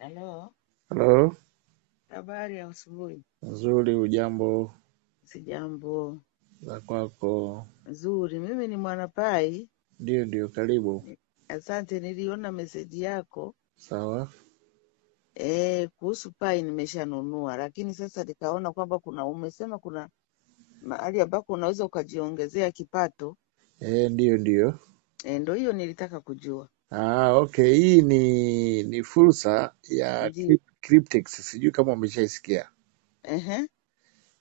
Halo, Halo, habari ya asubuhi. nzuri. Ujambo Sijambo. za kwako? Nzuri, mimi ni Mwanapai. Ndio, karibu. Asante, niliona meseji yako. Sawa. Kuhusu pai nimeshanunua, lakini sasa nikaona kwamba umesema kuna mahali ambako unaweza ukajiongezea kipato. Ndio. Ndio hiyo nilitaka kujua. Okay, hii ni fursa ya Ndio. Cryptex. Sijui kama umeshaisikia. Ehe,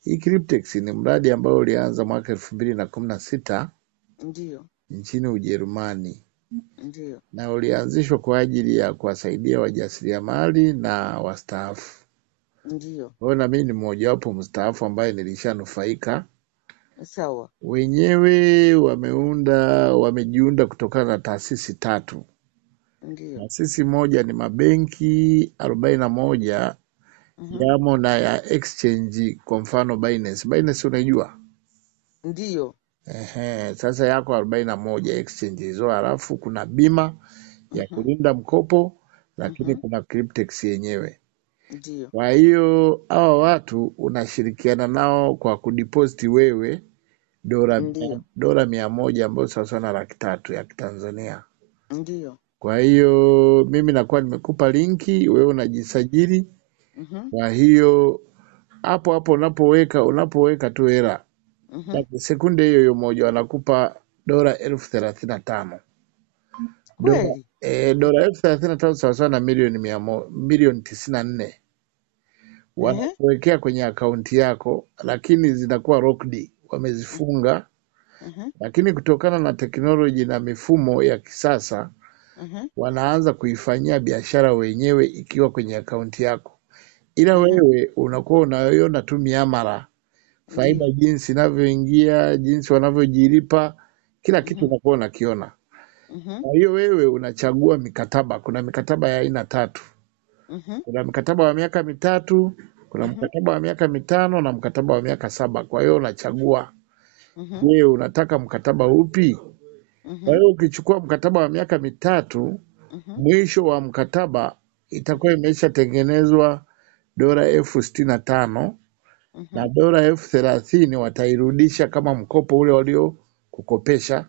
Hii Cryptex ni mradi ambao ulianza mwaka 2016 ndio, nchini Ujerumani, ndio, na ulianzishwa kwa ajili ya kuwasaidia wajasiriamali na wastaafu. ndio. Kwa hiyo na mimi ni mmojawapo mstaafu ambaye nilishanufaika. Sawa. Wenyewe wamejiunda kutokana na taasisi 3. Ndio. Taasisi moja ni mabenki 41 yamo na ya exchange, kwa mfano Binance. Binance unaijua? Ndio. Sasa yako 41 exchange hizo, halafu kuna bima ya kulinda mkopo, lakini kuna Cryptex yenyewe. Ndio. Kwa hiyo hawa watu unashirikiana nao kwa kudeposit wewe dola 100 ambayo sawa na 300 ya Kitanzania. Ndio. Kwa hiyo mimi nakuwa nimekupa linki, wewe unajisajili. Kwa hiyo hapo unapoweka tu hela, sekunde hiyo moja wanakupa dola 35,000. Kweli? Dola 35,000 sawa na milioni 94. Wanakuwekea kwenye akaunti yako, lakini zinakuwa locked, wamezifunga. Lakini kutokana na teknoloji na mifumo ya kisasa, wanaanza kuifanyia biashara wenyewe ikiwa kwenye akaunti yako, ila wewe unakuwa unaiona tu miamala, faida jinsi inavyoingia, jinsi wanavyojilipa, kila kitu unakuwa unakiona. Kwa hiyo wewe unachagua mikataba. Kuna mikataba ya aina 3. Kuna mkataba wa miaka 3, kuna mkataba wa miaka 5 na mkataba wa miaka 7. Kwa hiyo unachagua, wewe unataka mkataba upi? Kwa hiyo ukichukua mkataba wa miaka 3, mwisho wa mkataba itakuwa imeshatengenezwa dola 65,000 na dola 30,000 watairudisha kama mkopo ule waliokukopesha.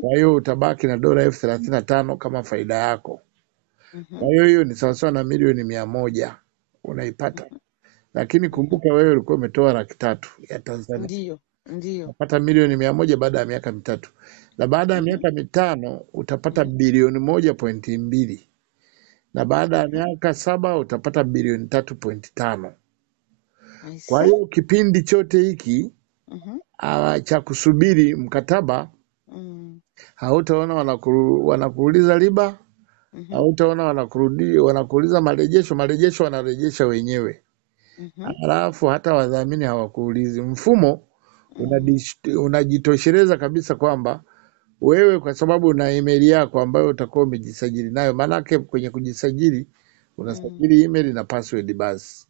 Kwa hiyo utabaki na dola 35,000 kama faida yako. Kwa hiyo ni sawasawa na milioni 100 unaipata. Lakini kumbuka wewe ulikuwa umetoa 300,000 ya Tanzania. Ndio. Utapata milioni 100 baada ya miaka 3. Na baada ya miaka 5 utapata bilioni 1.2. Na baada ya miaka 7 utapata bilioni 3.5. Kwa hiyo kipindi chote hiki cha kusubiri mkataba, hautaona wanakuuliza riba, hautaona wanakuuliza marejesho wanarejesha wenyewe. Halafu hata wadhamini hawakuulizi. Mfumo unajitosheleza kabisa kwamba wewe, kwa sababu una email yako ambayo utakuwa umejisajili nayo. Maanake kwenye kujisajili unasajili email na password basi.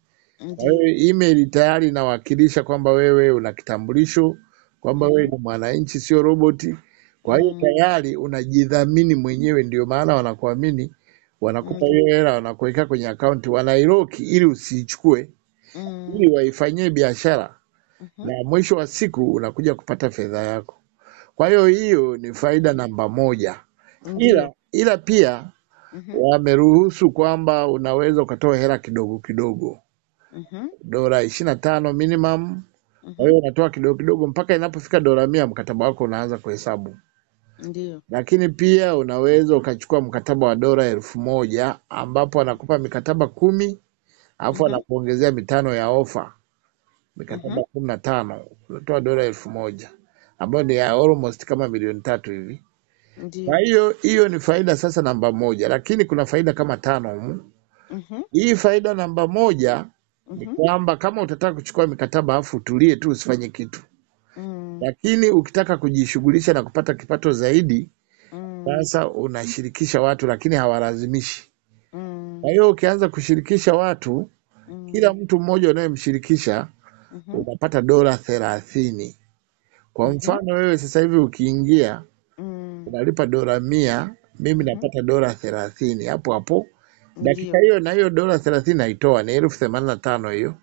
Kwa hiyo email tayari inawakilisha kwamba wewe una kitambulisho, kwamba wewe ni mwananchi, sio roboti. Kwa hiyo tayari unajidhamini mwenyewe, ndio maana wanakuamini, wanakupa hiyo hela, wanakuweka kwenye akaunti, wanailoki ili usiichukue, ili waifanyie biashara, na mwisho wa siku unakuja kupata fedha yako. Kwa hiyo ni faida namba 1. Ila pia wameruhusu kwamba unaweza ukatoa hela kidogo kidogo, dola 25 minimum. Kwa hiyo unatoa kidogo kidogo mpaka inapofika dola 100 mkataba wako unaanza kuhesabu. Lakini pia unaweza ukachukua mkataba wa dola 1,000 ambapo anakupa mikataba 10, alafu anakuongezea 5 ya ofa, mikataba 15, unatoa dola 1,000 ambayo ni almost kama milioni 3 hivi. Kwa hiyo ni faida sasa namba 1, lakini kuna faida kama 5 humu. Hii faida namba 1 ni kwamba kama utataka kuchukua mikataba afu utulie tu usifanye kitu, lakini ukitaka kujishughulisha na kupata kipato zaidi, sasa unashirikisha watu, lakini hawalazimishi. Kwa hiyo ukianza kushirikisha watu, kila mtu mmoja unayemshirikisha unapata dola 30. Kwa mfano wewe sasa hivi ukiingia unalipa dola 100, mimi napata dola 30 hapo hapo dakika Ndio. hiyo, na hiyo dola 30 naitoa, ni 85,000 hiyo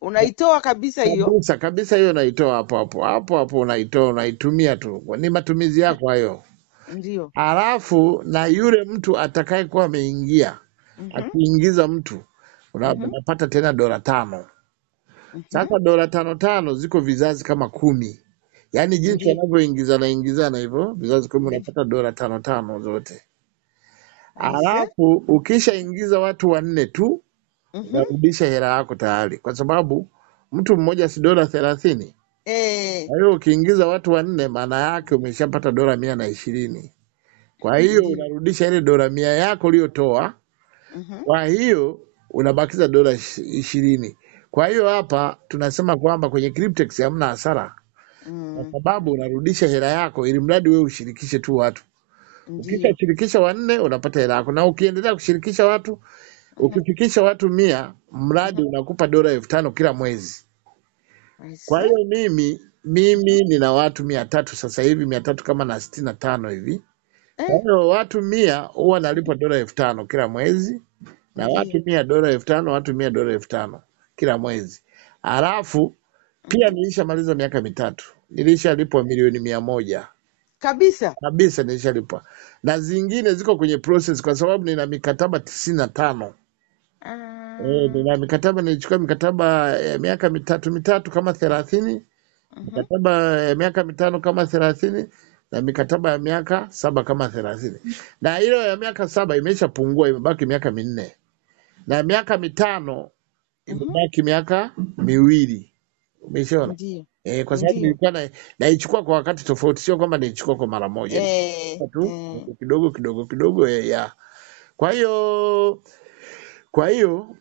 Unaitoa kabisa hiyo? kabisa kabisa, hiyo naitoa hapo, unaitoa, unaitumia tu, ni matumizi yako hayo. Ndio. Halafu na yule mtu atakaye kuwa ameingia, akiingiza mtu unapata tena dola 5. Sasa dola 5 ziko vizazi kama 10, yaani jinsi Ndio. wanavyoingizana hivyo vizazi 10, unapata dola 5 zote. Halafu ukishaingiza watu 4 tu unarudisha hela yako tayari, kwa sababu mtu mmoja si dola 30. Kwa hiyo ukiingiza watu 4, maana yake umeshapata dola 120. Kwa hiyo unarudisha ile dola 100 yako uliyotoa. Kwa hiyo unabakiza dola 20. Kwa hiyo hapa tunasema kwamba kwenye Cryptex hamna hasara, kwa sababu unarudisha hela yako, ili mradi wewe ushirikishe tu watu. Ukishashirikisha 4 unapata hela yako, na ukiendelea kushirikisha watu, ukifikisha watu 100, mradi unakupa dola 5,000 kila mwezi. Kwa hiyo mimi nina watu 300 sasa hivi, 300 kama na 65 hivi. Kwa hiyo watu 100 huwa nalipa dola 5,000 kila mwezi, na watu 100 dola 5,000, watu 100 dola 5,000 kila mwezi. Halafu pia nilishamaliza miaka 3, nilishalipwa milioni 100 kabisa, nilishalipwa, na zingine ziko kwenye process, kwa sababu nina mikataba 95. Nina mikataba, nilichukua mikataba ya miaka mitatu kama 30, mikataba ya miaka 5 kama 30, na mikataba ya miaka 7 kama 30. Na hilo ya miaka 7 imeshapungua, imebaki miaka 4, na miaka 5 imebaki miaka 2. Umeshaona? Kwa sababu nilikuwa naichukua kwa wakati tofauti, sio kwamba naichukua kwa mara moja tu, kidogo ya. Kwa hiyo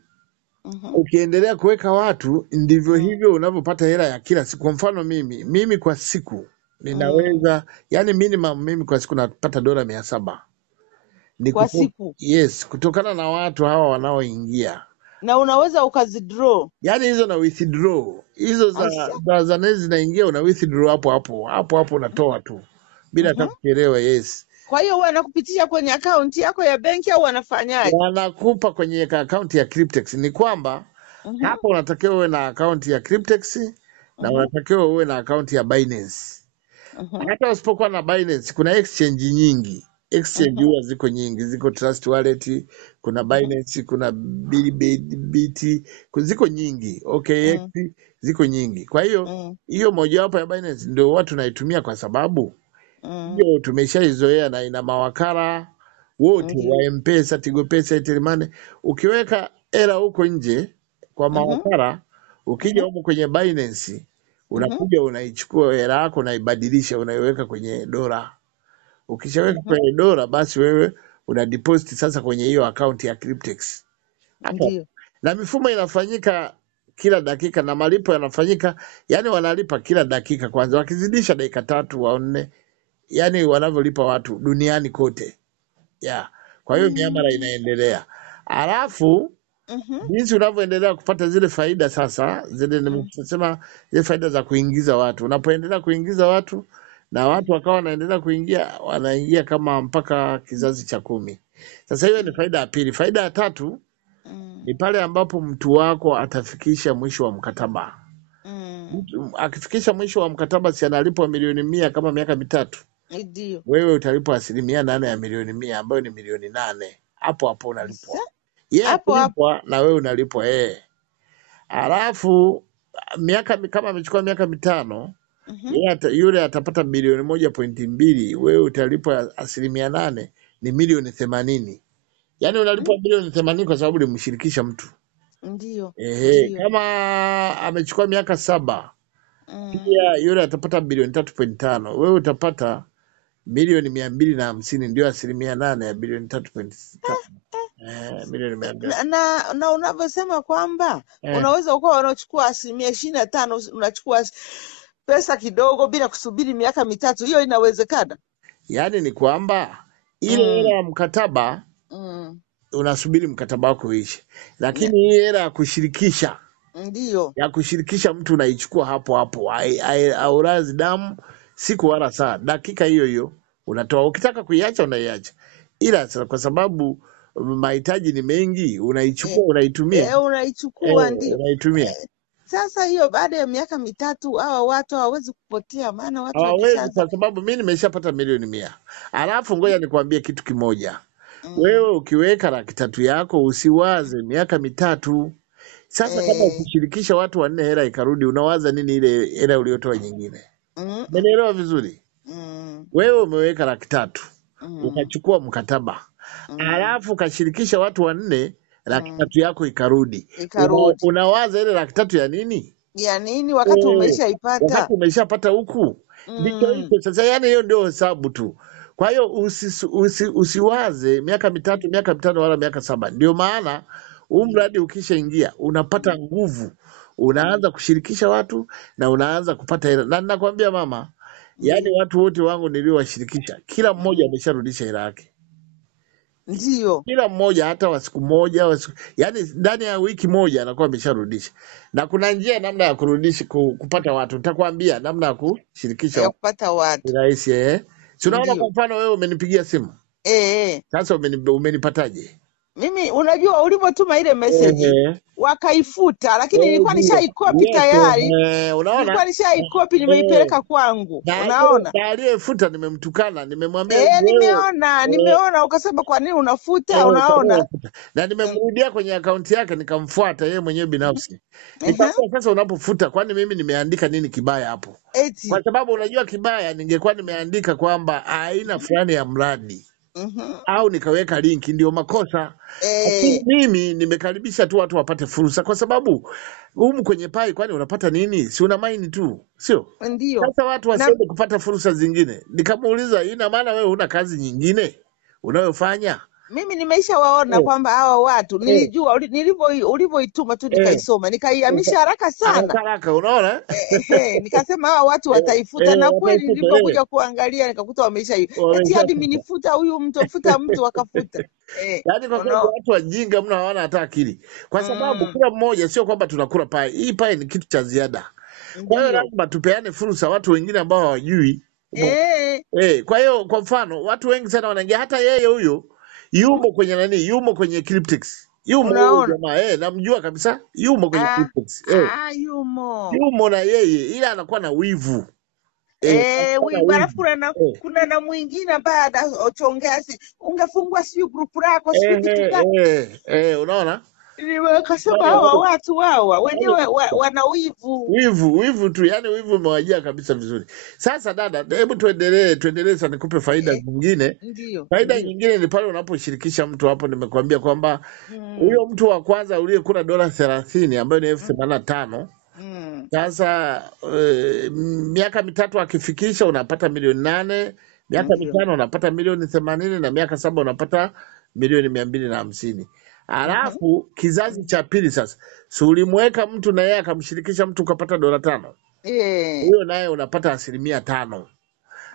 ukiendelea kuweka watu, ndivyo hivyo unavyopata hela ya kila siku. Kwa mfano mimi kwa siku ninaweza, yani minimum mimi kwa siku napata dola 700 kwa siku. Yes, kutokana na watu hawa wanaoingia, na unaweza ukazidraw, yani hizo na withdraw hizo za nezi zinaingia, una withdraw hapo unatoa tu bila hata kuchelewa. Yes. Kwa hiyo wanakupitisha kwenye akaunti yako ya benki au wanafanyaje? Wanakupa kwenye akaunti ya Cryptex. Ni kwamba hapo unatakiwa uwe na akaunti ya Cryptex na unatakiwa uwe na akaunti ya Binance. Hata usipokuwa na Binance, kuna exchange nyingi. Exchange huwa ziko nyingi, ziko Trust Wallet, kuna Binance, kuna Bit, ziko nyingi. OKX, ziko nyingi. Kwa hiyo mojawapo ya Binance ndio watu naitumia, kwa sababu hiyo tumeshaizoea na ina mawakala wote wa M-Pesa, Tigo Pesa, Airtel Money. Ukiweka hela huko nje kwa mawakala, ukija huko kwenye Binance, unakuja unaichukua hela yako, unaibadilisha, unaiweka kwenye dola. Ukishaweka kwenye dola, basi wewe una deposit sasa kwenye hiyo account ya Cryptex. Na mifumo inafanyika kila dakika, na malipo yanafanyika, yani wanalipa kila dakika kwanza, wakizidisha dakika 3 au 4, yani wanavyolipa watu duniani kote. Kwa hiyo miamala inaendelea. Alafu jinsi unavyoendelea kupata zile faida sasa, zile nimesema, zile faida za kuingiza watu, unapoendelea kuingiza watu na watu wakawa wanaendelea wanaingia kama mpaka kizazi cha 10. Sasa hiyo ni faida ya pili. Faida ya tatu ni pale ambapo mtu wako atafikisha mwisho wa mkataba. Akifikisha mwisho wa mkataba, si analipwa milioni 100 kama miaka 3. Ndio. Wewe utalipwa 8% ya milioni 100, ambayo ni milioni 8. Hapo unalipwa. Hapo na wewe unalipwa Alafu kama amechukua miaka 5, yule atapata milioni 1.2, wewe utalipwa 8%, ni milioni 80. Yani unalipwa milioni 80 kwa sababu ulimshirikisha mtu. Ndio. Kama amechukua miaka 7, pia yule atapata bilioni 3.5, wewe utapata milioni 250, ndio 8% ya bilioni 3.5. Milioni 200. Na unavyosema kwamba unaweza ukawa unachukua 25%, unachukua pesa kidogo bila kusubiri miaka 3, hiyo inawezekana? Yani ni kwamba ile hela ya mkataba unasubiri mkataba wako uishe, lakini hii hela ya kushirikisha, ndio ya kushirikisha mtu unaichukua hapo, aurazi damu siku wala saa, dakika hiyo unatoa. Ukitaka kuiacha unaiacha, ila kwa sababu mahitaji ni mengi, unaichukua unaitumia, unaichukua ndio. unaitumia. Sasa hiyo baada ya miaka mitatu hawa watu hawawezi kupotea, maana watu Hawawezi, wakishaanza kwa sababu mimi nimeshapata milioni 100. Alafu ngoja nikwambie kitu kimoja. Wewe ukiweka 300,000 yako usiwaze miaka mitatu. Sasa kama ukishirikisha watu 4 hela ikarudi, unawaza nini ile hela uliyotoa nyingine? Umeelewa vizuri? Wewe umeweka 300,000 ukachukua mkataba, alafu ukashirikisha watu 4, 300,000 yako ikarudi. Unawaza ile 300,000 ya nini? Ya nini wakati umeshaipata? Wakati umeshapata huku. Ndicho hicho sasa, yani hiyo ndio hesabu tu. Kwa hiyo usiwaze miaka mitatu, miaka mitano wala miaka 7. Ndio maana huu mradi ukishaingia unapata nguvu, unaanza kushirikisha watu na unaanza kupata hela. Na ninakwambia mama, yani watu wote wangu niliowashirikisha kila mmoja amesharudisha hela yake. Ndio. Kila mmoja, hata wa siku moja, yani ndani ya wiki moja anakuwa amesharudisha. Na kuna njia namna ya kurudisha kupata watu. Nitakwambia namna ya kushirikisha ya kupata watu. Ni rahisi Si unaona kwa mfano wewe umenipigia simu. Sasa umenipataje? Mimi unajua ulipotuma ile message wakaifuta, lakini nilikuwa nishaikopi tayari. Unaona? Nilikuwa nishaikopi nimeipeleka kwangu. Unaona? Na aliyefuta nimemtukana, nimemwambia nimeona ukasema kwa nini unafuta, unaona? Na nimemrudia kwenye akaunti yake nikamfuata yeye mwenyewe binafsi. Nikamwambia sasa unapofuta kwani mimi nimeandika nini kibaya hapo? Kwa sababu unajua kibaya ningekuwa nimeandika kwamba aina fulani ya mradi. Au nikaweka link ndio makosa. Mimi nimekaribisha tu watu wapate fursa, kwa sababu humu kwenye pai kwani unapata nini? Si una maini tu, sio? Ndio. Sasa watu wasiende kupata fursa zingine. Nikamuuliza ina maana wewe huna kazi nyingine unayofanya? Mimi nimeshawaona kwamba hawa watu nilijua ulivyoituma tu nikaisoma nikaihamisha haraka sana. Haraka unaona? Nikasema hawa watu wataifuta na kweli nilipokuja kuangalia nikakuta wameisha eti hadi minifuta huyu mtu futa mtu wakafuta. Yaani kwa kweli watu wajinga mna hawana hata akili. Kwa sababu kila mmoja sio kwamba tunakula pai. Hii pai ni kitu cha ziada. Kwa hiyo lazima tupeane fursa watu wengine ambao hawajui. Kwa hiyo kwa mfano watu wengi sana wanaingia, hata yeye huyo yumo kwenye nani? Yumo kwenye Cryptex. Yumo jamaa namjua kabisa. Yumo kwenye Cryptex. Yumo na yeye ila anakuwa na wivu. Wivu. Alafu kuna na mwingine ambaye anachongea ungefungua siyo group lako siyo kitu gani. Unaona? Nikasema hawa watu wenyewe wana wivu. Wivu tu, yani wivu umewajia kabisa vizuri. Sasa dada, hebu tuendelee sana nikupe faida nyingine. Faida nyingine ni pale unaposhirikisha mtu hapo nimekwambia kwamba huyo mtu wa kwanza uliyekula $30 ambayo ni 85,000. Sasa miaka mitatu akifikisha unapata milioni 8, miaka mitano unapata milioni 80 na miaka 7 unapata milioni 250. Alafu kizazi cha pili sasa, si ulimweka mtu na yeye akamshirikisha mtu ukapata $5. Huyo naye unapata 5%.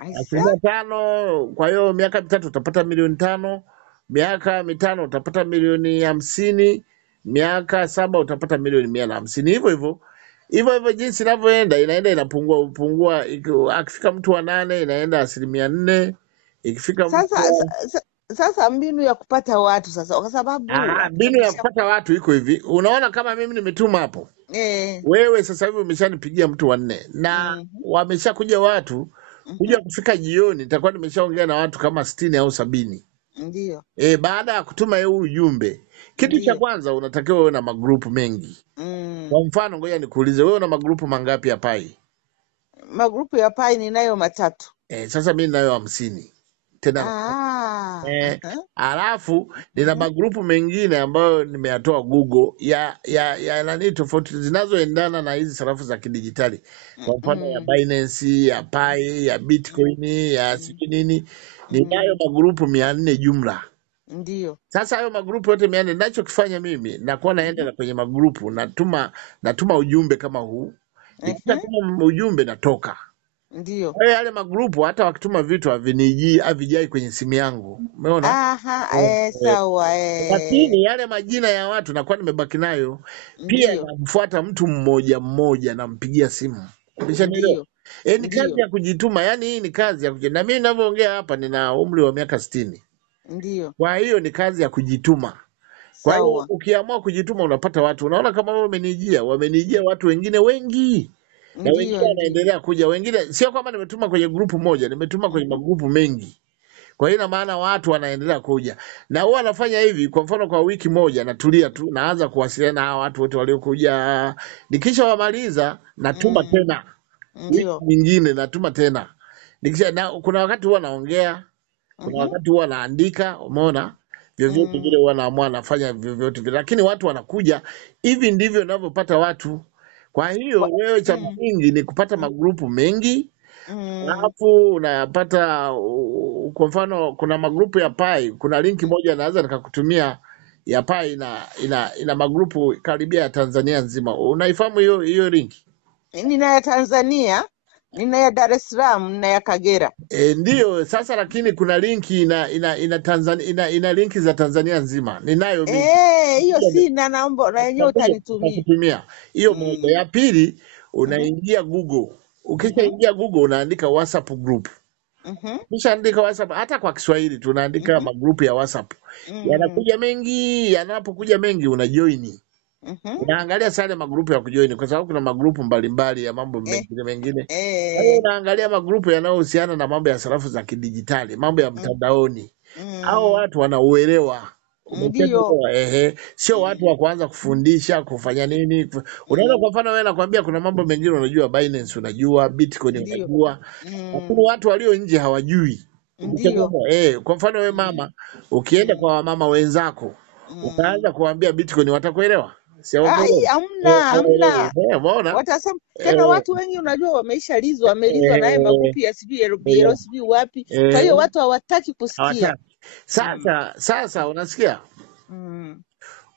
5%, kwa hiyo miaka mitatu utapata milioni 5, miaka mitano utapata milioni 50, miaka 7 utapata milioni 150. Hivyo jinsi inavyoenda inaenda inapungua akifika mtu wa 8 inaenda 4%, ikifika Sasa mbinu ya kupata watu sasa, kwa sababu mbinu ya kupata watu iko hivi. Unaona kama mimi nimetuma hapo. Wewe sasa hivi umeshanipigia mtu wa 4 na wameshakuja watu kuja kufika jioni nitakuwa nimeshaongea na watu kama 60 au 70. Ndio. Baada ya kutuma huu ujumbe, kitu cha kwanza unatakiwa uwe na magrupu mengi. Kwa mfano ngoja nikuulize, wewe una magrupu mangapi ya pai? Magrupu ya pai ninayo 3. Sasa mimi ninayo 50. Tena alafu nina magrupu mengine ambayo nimeyatoa Google ya nani tofauti zinazoendana na hizi sarafu za kidijitali. Kwa mfano ya Binance, ya Pi, ya Bitcoin, ya sijui nini. Ninayo magrupu 400 jumla. Ndio. Sasa hayo magrupu yote 400 ninachokifanya mimi nakuwa naenda na kwenye magrupu natuma ujumbe kama huu. Nikishatuma ujumbe natoka. Ndio. Kwa yale magrupu hata wakituma vitu havijai kwenye simu yangu. Umeona? Sawa. Lakini yale majina ya watu nakuwa nimebaki nayo. Pia namfuata mtu mmoja nampigia simu. Umeshanielewa? Ni kazi ya kujituma, yani hii ni kazi ya kujituma. Na mimi ninavyoongea hapa nina umri wa miaka 60. Ndio. Kwa hiyo ni kazi ya kujituma. Kwa hiyo Sawa. ukiamua kujituma unapata watu. Unaona kama wewe wamenijia watu wengine wengi. Na wengine Ndio, ndio. wanaendelea kuja. Wengine sio kwamba nimetuma kwenye grupu moja, nimetuma kwenye magrupu mengi. Kwa hiyo ina maana watu wanaendelea kuja. Na huwa nafanya hivi, kwa mfano kwa wiki moja natulia tu, naanza kuwasiliana na hao watu wote waliokuja. Nikisha wamaliza natuma tena. Wiki Ndio. nyingine natuma tena. Kuna wakati huwa naongea, kuna wakati huwa naandika, umeona? Vyovyote vile huwa naamua nafanya vyovyote vile. Lakini watu wanakuja, hivi ndivyo ninavyopata watu. Kwa hiyo wewe cha msingi ni kupata magrupu mengi. Alafu unapata kwa mfano kuna magrupu ya Pai, kuna linki moja naweza nikakutumia ya Pai ina magrupu karibia ya Tanzania nzima. Unaifahamu hiyo linki? Nina ya Tanzania, nina ya Dar es Salaam, nina ya Kagera. Ndio sasa, lakini kuna linki ina Tanzania ina linki za Tanzania nzima. Ninayo mimi. Hiyo sina, naomba na yenyewe utanitumia. Hiyo moja. Ya pili unaingia Google. Ukishaingia Google unaandika WhatsApp group. Kisha andika WhatsApp, hata kwa Kiswahili tunaandika magrupu ya WhatsApp. Yanakuja mengi, yanapokuja mengi unajoin. Unaangalia sana magrupu ya kujoin kwa sababu kuna magrupu mbalimbali ya mambo mengine. Kwa hiyo unaangalia magrupu yanayohusiana na mambo ya sarafu za kidijitali, mambo ya mtandaoni. Hao watu wanauelewa. Ndio. Sio watu wa kuanza kufundisha kufanya nini. Unaona kwa mfano wewe nakwambia kuna mambo mengine unajua, Binance unajua, Bitcoin unajua. Lakini watu walio nje hawajui. Ndio. Kwa mfano wewe mama, ukienda kwa mama wenzako, ukaanza kuambia Bitcoin watakuelewa? Hamna. Watasema tena watu wengi unajua wameishalizwa naye magrupu ya sijui wapi. Kwa hiyo watu hawataki kusikia. Sasa unasikia?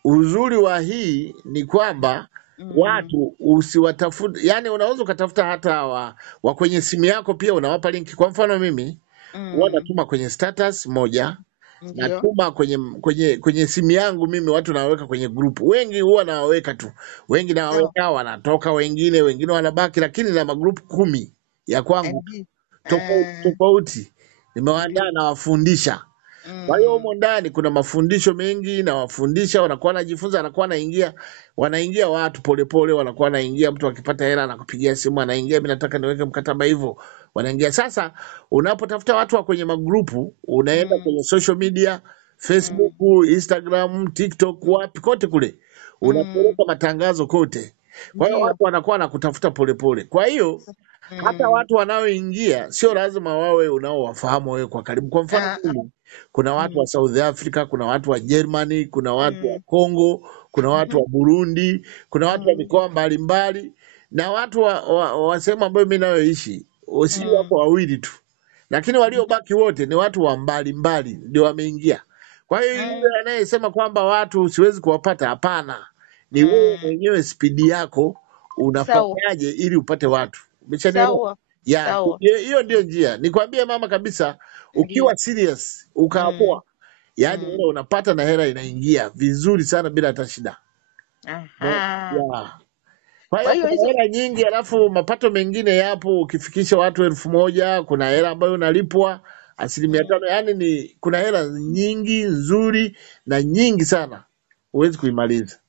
Uzuri wa hii ni kwamba watu usiwatafuta, yani unaweza ukatafuta hata wa kwenye simu yako pia unawapa linki. Kwa mfano mimi huwa natuma kwenye status moja, natuma kwenye simu yangu mimi, watu nawaweka kwenye grupu. Wengi huwa nawaweka tu, wengi nawaweka wanatoka, wengine wanabaki, lakini na magrupu 10 ya kwangu tofauti nimewaandaa na wafundisha. Kwa hiyo humo ndani kuna mafundisho mengi na wafundisha, wanakuwa wanajifunza, wanaingia watu polepole, wanakuwa wanaingia, mtu akipata hela anakupigia simu anaingia, mimi nataka niweke mkataba hivyo, wanaingia. Sasa unapotafuta watu wa kwenye magrupu, unaenda kwenye social media, Facebook, Instagram, TikTok, wapi kote kule, unapeleka matangazo kote. Kwa hiyo watu wanakuwa wanakutafuta polepole. Kwa hiyo hata watu wanaoingia sio lazima wawe unaowafahamu wewe kwa karibu. Kwa mfano kuna watu wa South Africa, kuna watu wa Germany, kuna watu wa Congo, kuna watu wa Burundi, kuna watu wa mikoa mbalimbali, na watu wa sehemu ambayo mimi nayoishi sio wako wawili tu, lakini waliobaki wote ni watu wa mbalimbali ndio wameingia. Kwa hiyo yule anayesema kwamba watu siwezi kuwapata, hapana, ni wewe mwenyewe, spidi yako unafanyaje ili upate watu. Sawa. Hiyo ndio njia. Nikwambie mama kabisa, ukiwa serious ukaamua, yani wewe unapata na hela inaingia vizuri sana bila hata shida. Kwa hiyo kuna hela nyingi, alafu mapato mengine yapo. Ukifikisha watu 1000 kuna hela ambayo unalipwa 5%. Yani kuna hela nyingi nzuri na nyingi sana, huwezi kuimaliza.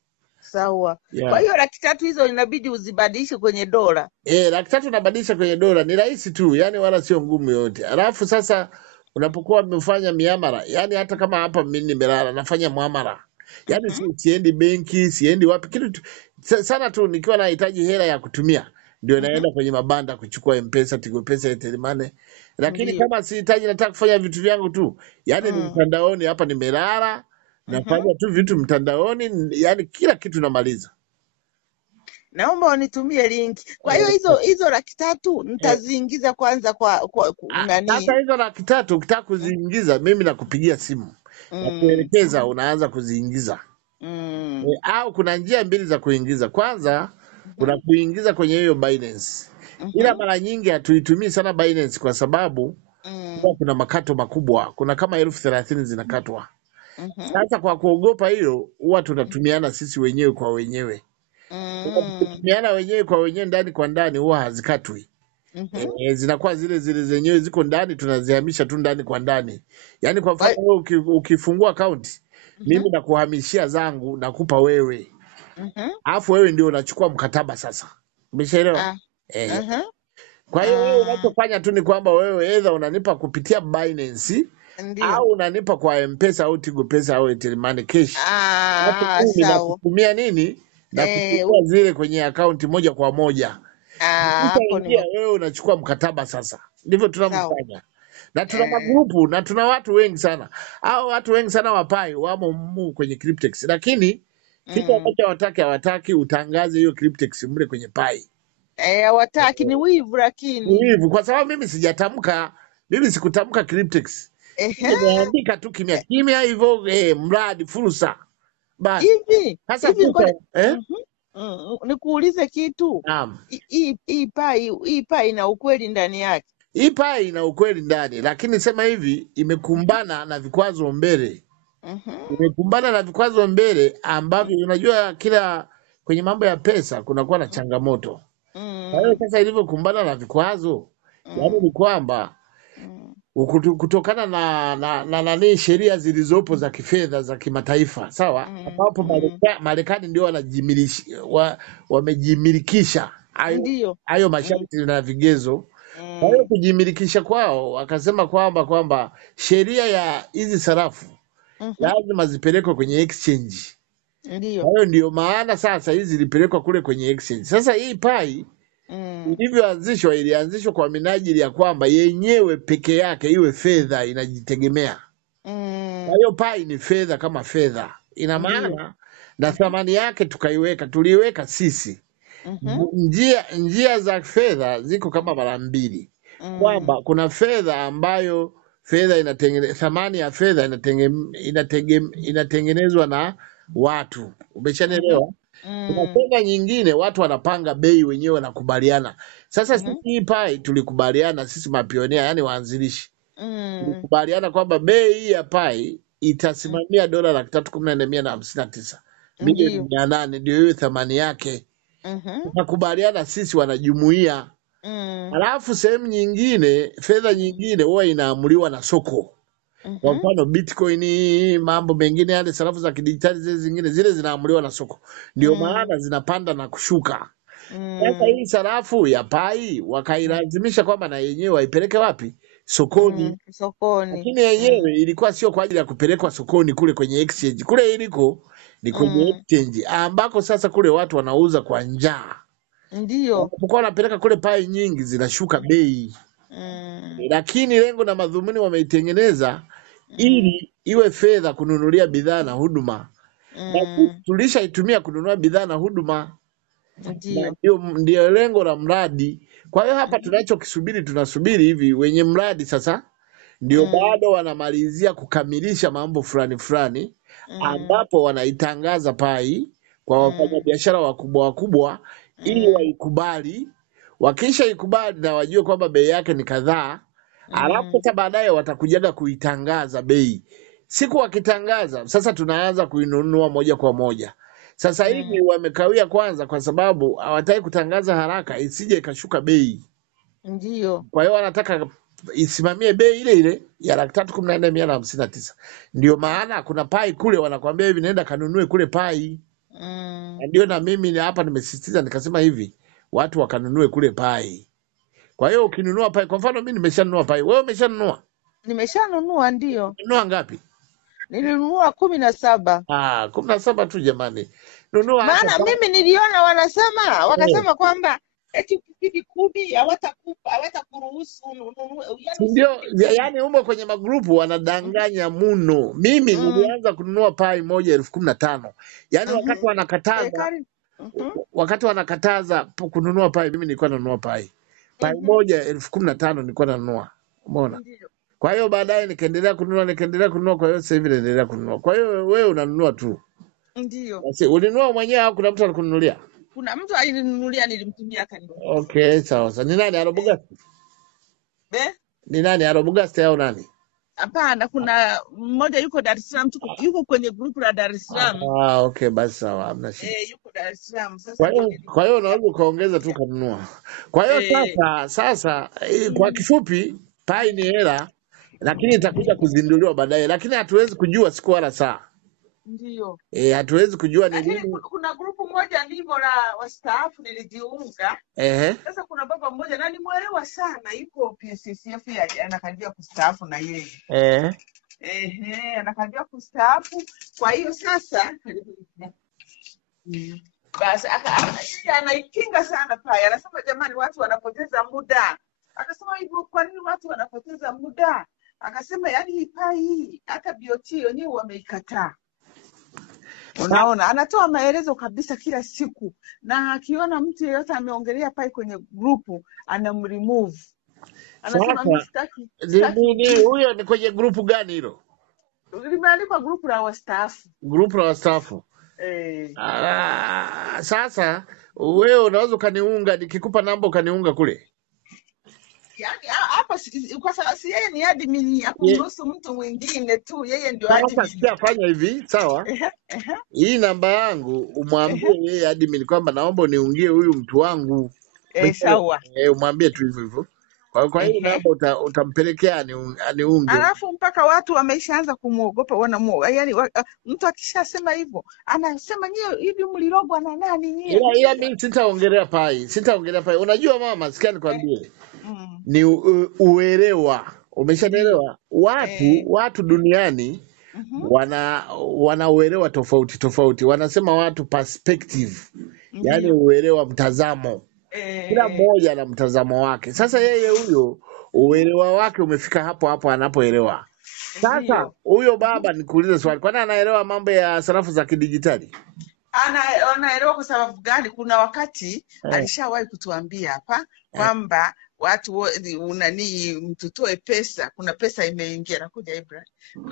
Sawa. Kwa hiyo 300 hizo inabidi uzibadilishe kwenye dola. 300 unabadilisha kwenye dola, ni rahisi tu, yani wala sio ngumu yote. Alafu sasa unapokuwa umefanya miamala, yani hata kama hapa mimi nimelala nafanya muamala, yani siendi benki, siendi wapi, kitu sana tu nikiwa nahitaji hela ya kutumia ndio naenda kwenye mabanda kuchukua M-Pesa, Tigo Pesa, Airtel Money. Lakini kama sihitaji, nataka kufanya vitu vyangu tu, yani ni mtandaoni hapa, nimelala nafanya tu vitu mtandaoni, yani kila kitu namaliza. Naomba unitumie link. Kwa hiyo hizo 300 nitaziingiza kwanza kwa nani? Sasa hizo 300 ukitaka kuziingiza, mimi nakupigia simu na kuelekeza unaanza kuziingiza. Au kuna njia mbili za kuingiza. Kwanza kuna kuingiza kwenye hiyo Binance. Ila mara nyingi hatuitumii sana Binance kwa sababu kuna makato makubwa. Kuna kama 30,000 zinakatwa. Sasa kwa kuogopa hiyo, huwa tunatumiana sisi wenyewe kwa wenyewe. Tunatumiana wenyewe kwa wenyewe, ndani kwa ndani, huwa hazikatwi. Zinakuwa zile zile zenyewe ziko ndani, tunazihamisha tu ndani kwa ndani. Yaani kwa mfano wewe ukifungua account, mimi nakuhamishia zangu nakupa wewe. Alafu wewe ndio unachukua mkataba sasa. Umeshaelewa? Kwa hiyo wewe unachofanya tu ni kwamba wewe either unanipa kupitia Binance au unanipa kwa M-Pesa au Tigo Pesa au Airtel Money cash. Mimi nakutumia nini? Na kuchukua zile kwenye account moja kwa moja. Ukishaingia wewe unachukua mkataba sasa. Ndivyo tunavyofanya. Na tuna magrupu na tuna watu wengi sana. Hao watu wengi sana wapai wamo kwenye Cryptex. Lakini kitu ambacho hawataki utangaze hiyo Cryptex mle kwenye pai. Hawataki ni wivu, lakini wivu kwa sababu mimi sijatamka, mimi sikutamka Cryptex. Nimeandika tu kimya kimya hivyo, mradi fursa. Basi. Sasa nikuulize kitu. Naam. Hii pai ina ukweli ndani yake. Hii pai ina ukweli ndani, lakini sema hivi imekumbana na vikwazo mbele. Imekumbana na vikwazo mbele ambavyo unajua kila kwenye mambo ya pesa kunakuwa na changamoto. Kwa hiyo sasa ilivyokumbana na vikwazo, yaani ni kwamba kutokana na sheria zilizopo za kifedha za kimataifa, sawa, ambapo Marekani ndio wamejimilikisha hayo masharti na vigezo. Kwa hiyo kujimilikisha kwao wakasema kwamba sheria ya hizi sarafu lazima zipelekwe kwenye exchange. Kwa hiyo ndio maana sasa hizi zilipelekwa kule kwenye exchange. Sasa hii pai ilivyoanzishwa ilianzishwa kwa minajili ya kwamba yenyewe peke yake iwe fedha inajitegemea. Kwa hiyo pai ni fedha kama fedha. Ina maana na thamani yake tuliiweka sisi. Njia za fedha ziko kama mara mbili. Kwamba kuna fedha ambayo thamani ya fedha inatengenezwa na watu. Umeshanielewa? Kuna fedha nyingine watu wanapanga bei wenyewe wanakubaliana. Sasa sisi hii pai tulikubaliana sisi mapionea, yani waanzilishi. Tulikubaliana kwamba bei hii ya pai itasimamia $314,159 milioni 800 ndio hiyo thamani yake. Tunakubaliana sisi wanajumuiya. Alafu sehemu nyingine, fedha nyingine huwa inaamuliwa na soko. Kwa mfano Bitcoin, mambo mengine yale sarafu za kidijitali zingine zile zinaamuliwa na soko. Ndio maana zinapanda na kushuka. Sasa hii sarafu ya pai wakailazimisha kwamba na yenyewe waipeleke wapi? Sokoni. Lakini yenyewe ilikuwa sio kwa ajili ya kupelekwa sokoni kule kwenye exchange. Kule iliko ni kwenye exchange ambako sasa kule watu wanauza kwa njaa. Wanapokuwa wanapeleka kule pai nyingi zinashuka bei. Lakini lengo na madhumuni wameitengeneza ili iwe fedha kununulia bidhaa na huduma. Na tulishaitumia kununua bidhaa na huduma. Ndio lengo la mradi. Kwa hiyo hapa tunasubiri hivi wenye mradi sasa ndio bado wanamalizia kukamilisha mambo fulani ambapo wanaitangaza pai kwa wafanyabiashara wakubwa ili waikubali. Wakisha ikubali na wajue kwamba bei yake ni kadhaa, alafu sasa baadaye watakujaga kuitangaza bei. Siku wakitangaza, sasa tunaanza kuinunua moja kwa moja. Sasa hivi wamekawia kwanza kwa sababu hawataki kutangaza haraka isije ikashuka bei. Kwa hiyo wanataka isimamie bei ile ile ya $314,159. Ndio maana kuna pai kule wanakuambia hivi nenda kanunue kule pai. Ndio na mimi hapa nimesisitiza nikasema hivi watu wakanunue kule pai. Kwa hiyo ukinunua pai, kwa mfano mimi nimeshanunua pai, wewe umeshanunua? Nimeshanunua ndio. Nunua ngapi? Nilinunua 17. 17 tu jamani. Nunua. Maana mimi niliona wakasema kwamba eti ukipidi 10 hawatakuruhusu ndio, yani umo kwenye magrupu wanadanganya muno. Mimi nilianza kununua pai moja 15,000. Yani wakati wanakataza kununua pai, mimi nilikuwa nanunua pai moja 15,000 nilikuwa nanunua. Umeona? Kwa hiyo baadaye nikaendelea kununua, kwa hiyo sasa hivi naendelea kununua. Kwa hiyo wewe unanunua tu. Ndio. Sasa ulinunua mwenyewe au kuna mtu alikununulia? Kuna mtu alininunulia, nilimtumia kanunua. Okay, sawa. Ni nani Arobogasti? Ni nani Arobogasti au nani? Hapana, kuna mmoja yuko Dar es Salaam, yuko kwenye grupu la Dar es Salaam. Okay, basi sawa, hamna shida. Yuko Dar es Salaam. Sasa Kwa ndio hiyo unaweza ukaongeza tu kanunua. Kwa hiyo sasa kwa kifupi pai ni hela, lakini itakuja kuzinduliwa baadaye, lakini hatuwezi kujua siku wala saa. Ndio. Hatuwezi kujua ni Lakini lini. kuna grupu moja ndivyo la wastaafu nilijiunga. Sasa kuna baba mmoja na ni mwelewa sana, yuko PCCF, anakaribia kustaafu na yeye. Anakaribia kustaafu. Kwa hiyo sasa basi anaipinga sana pale. Anasema jamani, watu wanapoteza muda. Akasema hivyo, kwa nini watu wanapoteza muda? Akasema yani hii pai hata BOT wenyewe wameikataa. Unaona, anatoa maelezo kabisa kila siku, na akiona mtu yeyote ameongelea pai kwenye grupu anamremove. Anasema mimi sitaki. Huyo ni kwenye grupu gani hilo? Limeandikwa grupu la wastaafu. Grupu la wastaafu. Sasa wewe unaweza ukaniunga, nikikupa namba ukaniunga kule. Yaani hapa kwa sababu si yeye ni admin, hakumruhusu mtu mwingine tu, yeye ndio admin. Sasa sitafanya hivi, sawa? Hii namba yangu umwambie yeye admin kwamba naomba uniungie huyu mtu wangu. Sawa. Umwambie tu hivyo hivyo. Kwa hiyo namba utampelekea aniunge. Alafu mpaka watu wameishaanza kumuogopa, yaani mtu akishasema hivyo anasema nyie hivi mlirogwa na nani nyie? Ila mimi sitaongelea pai. Unajua mama, sikia nikwambie. Ni uelewa. Umeshanielewa? Watu duniani wana uelewa tofauti. Wanasema watu perspective. Yaani uelewa, mtazamo. Kila mmoja na mtazamo wake. Sasa yeye huyo uelewa wake umefika hapo anapoelewa. Sasa huyo baba, nikuulize swali, kwani anaelewa mambo ya sarafu za kidijitali? Anaelewa kwa sababu gani? Kuna wakati alishawahi kutuambia hapa kwamba watu mtutoe pesa, kuna pesa imeingia, nakuja Ibrahim,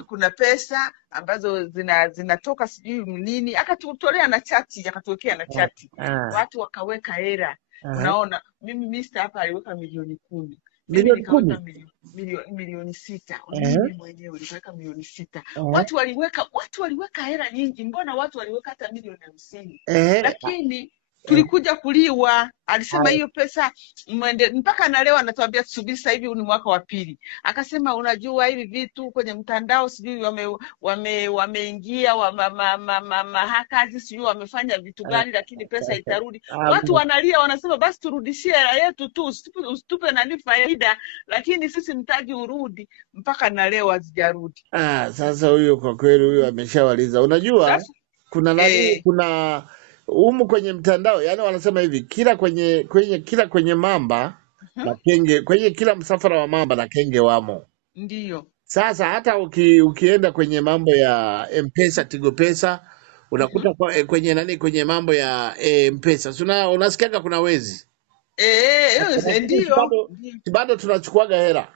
kuna pesa ambazo zinatoka sijui nini, akatutolea na chati, akatuwekea na chati. Watu wakaweka hela. Unaona, mimi Mr. hapa aliweka milioni 10. Mimi nikaweka milioni 6. Mimi mwenyewe nikaweka milioni 6. Watu waliweka hela nyingi. Mbona watu waliweka hata milioni 50? Lakini tulikuja kuliwa. Alisema hiyo pesa mpaka na leo anatuambia tusubiri, sasa hivi ni mwaka wa pili. Akasema unajua hivi vitu kwenye mtandao sijui wameingia hackers sijui wamefanya vitu gani, lakini pesa itarudi. Watu wanalia, wanasema basi turudishie hela yetu tu, usitupe nani faida, lakini sisi mtaji urudi. Mpaka na leo hazijarudi. Sasa huyo kwa kweli huyo ameshawaliza. Unajua kuna humu kwenye mtandao, yani wanasema hivi, kila kwenye mamba na kenge, kwenye kila msafara wa mamba na kenge wamo. Ndio. Sasa hata ukienda kwenye mambo ya M-Pesa, Tigo Pesa, unakuta kwenye mambo ya M-Pesa. Unasikiaga kuna wezi. Ndio. Bado tunachukuaga hela.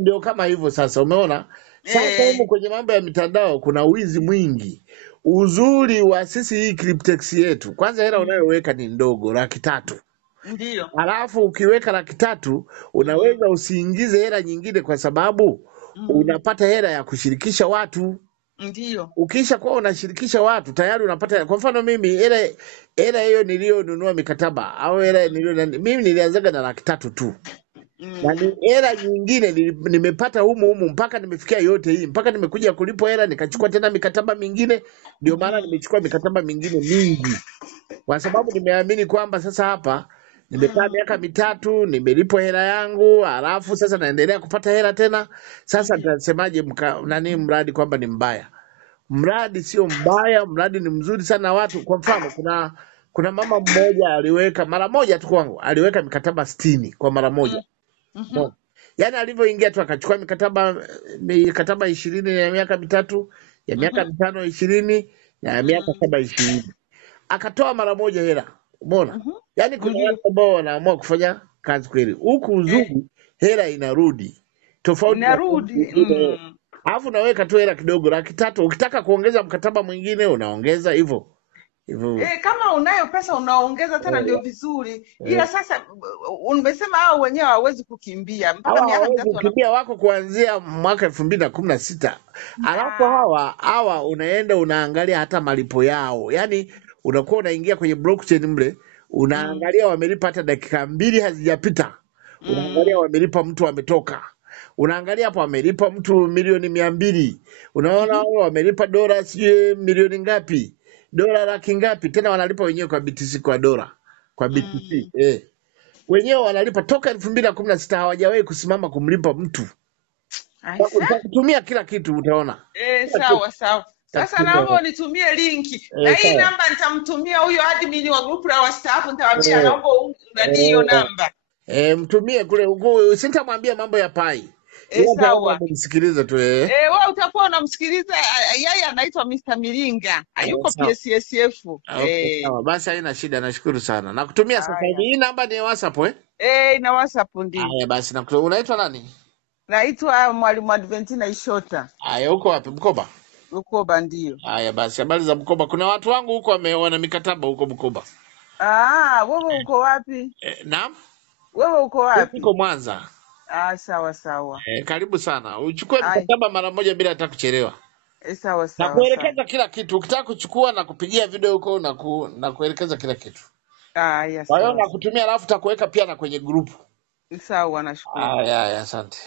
Ndio kama hivyo sasa, umeona? Sasa humu kwenye mambo ya mitandao kuna wizi mwingi. Uzuri wa sisi hii Cryptex yetu, kwanza hela unayoweka ni ndogo, 300,000. Ndio. Alafu ukiweka 300,000 unaweza usiingize hela nyingine, kwa sababu unapata hela ya kushirikisha watu. Ndio. Ukisha kwa unashirikisha watu tayari unapata. Kwa mfano mimi hela hiyo nilionunua mikataba au mimi nilianzaga na 300,000 tu. Na hela nyingine nimepata humu mpaka nimefikia yote hii, mpaka nimekuja kulipo hela nikachukua tena mikataba mingine. Ndio maana nimechukua mikataba mingine mingi, kwa sababu nimeamini kwamba sasa hapa nimekaa miaka 3 nimelipwa hela yangu, alafu sasa naendelea kupata hela tena. Sasa nitasemaje mradi kwamba ni mbaya? Mradi sio mbaya, mradi ni mzuri sana. Watu kwa mfano, kuna mama mmoja aliweka mara moja tu kwangu, aliweka mikataba 60 kwa mara moja. Yaani alivyoingia tu akachukua mikataba 20 ya miaka 3, ya miaka 5 20, ya miaka 7 20. Akatoa mara moja hela. Umeona? Yaani kuna watu ambao wanaamua kufanya kazi kweli. Huku uzuri hela inarudi. Tofauti inarudi. Alafu unaweka tu hela kidogo 300,000, ukitaka kuongeza mkataba mwingine unaongeza hivyo. hivyo. Kama unayo pesa unaongeza tena ndio Eh, vizuri, ila eh. sasa umesema hao wenyewe hawawezi kukimbia mpaka Hawa miaka hawawezi mitatu kukimbia, wako kuanzia mwaka 2016. Alafu Ah, hawa unaenda unaangalia hata malipo yao, yaani unakuwa unaingia kwenye blockchain mle, mm, unaangalia wamelipa hata dakika 2 hazijapita, unaangalia mm, wamelipa mtu ametoka, unaangalia hapo wamelipa mtu milioni 200, unaona mhm, wao wamelipa dola sijui milioni ngapi, dola laki ngapi, tena wanalipa wenyewe kwa BTC, kwa dola, kwa BTC mm. wenyewe wanalipa toka 2016, hawajawahi kusimama kumlipa mtu. Aisa? Nitakutumia kila kitu, utaona kila kitu Sawa sawa. Sasa nitakutumia. naomba unitumie linki na hii Sawa. namba nitamtumia huyo admin wa grupu la wastaafu, nitamwambia Eh, naomba nani hiyo eh, namba. mtumie kule huko, sintamwambia mambo ya pai, ila utaona Sawa. amemsikiliza tu Wewe utakuwa unamsikiliza yeye, anaitwa Mr. Milinga, hayuko sawa. PSSF. Okay, sawa basi, haina shida, nashukuru sana. Nakutumia sasa hivi Haya. hii namba, ni WhatsApp Na WhatsApp ndio. Haya basi, unaitwa nani? Naitwa Mwalimu Adventina Ishota. Haya, uko wapi? Bukoba? Bukoba ndio. Haya basi, habari za Bukoba? Kuna watu wangu huko wana mikataba huko Bukoba. Wewe uko wapi? Naam, Wewe uko wapi? uko Mwanza. Sawa sawa. Karibu sana, uchukue Ai, mkataba mara moja bila hata kuchelewa, sawa na sawa sawa. kuelekeza kila kitu. Ukitaka kuchukua na kupigia video huko na kuelekeza kila kitu. Haya, Kwa hiyo sawa nakutumia, alafu takuweka pia na kwenye grupu. sawa, nashukuru. Haya, asante.